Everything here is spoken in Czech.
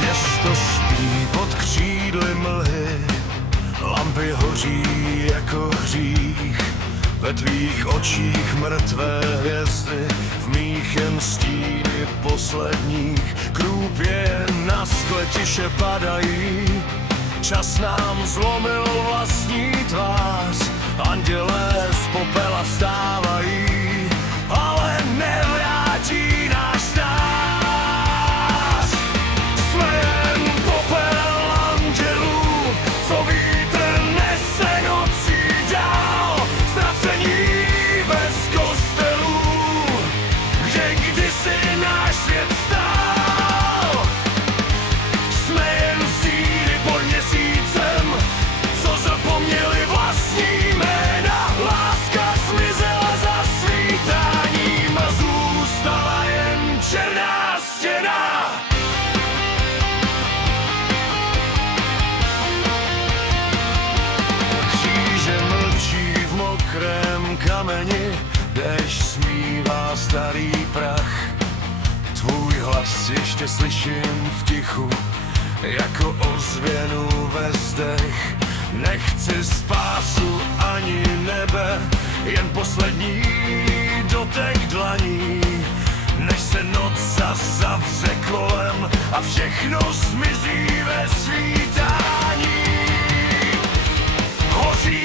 Město spí pod křídly mlhy, lampy hoří jako hřích. Ve tvých očích mrtvé hvězdy, v mých jen stíny posledních. Krůpě na skle tiše padají, čas nám zlomil vlastní tvář. Andělé z popela vstávají, ale nevrátí náš stář. Jsme jen popel andělů, co vítr nese nocí dál. Ztracení bez kostelů, kde kdysi náš svět stál. Jsme jen stíny pod měsícem, co zapomněli vlastní jména. Láska zmizela za svítáním a zůstala jen černá stěna. Kříže mlčí v mokrém kameni, déšť smívá starý prach. Tvůj hlas ještě slyším v tichu, jako ozvěnu ve zdech. Nechci spásu ani nebe, jen poslední dotek dlaní, než se noc zavře kolem a všechno zmizí ve svítání. Hoří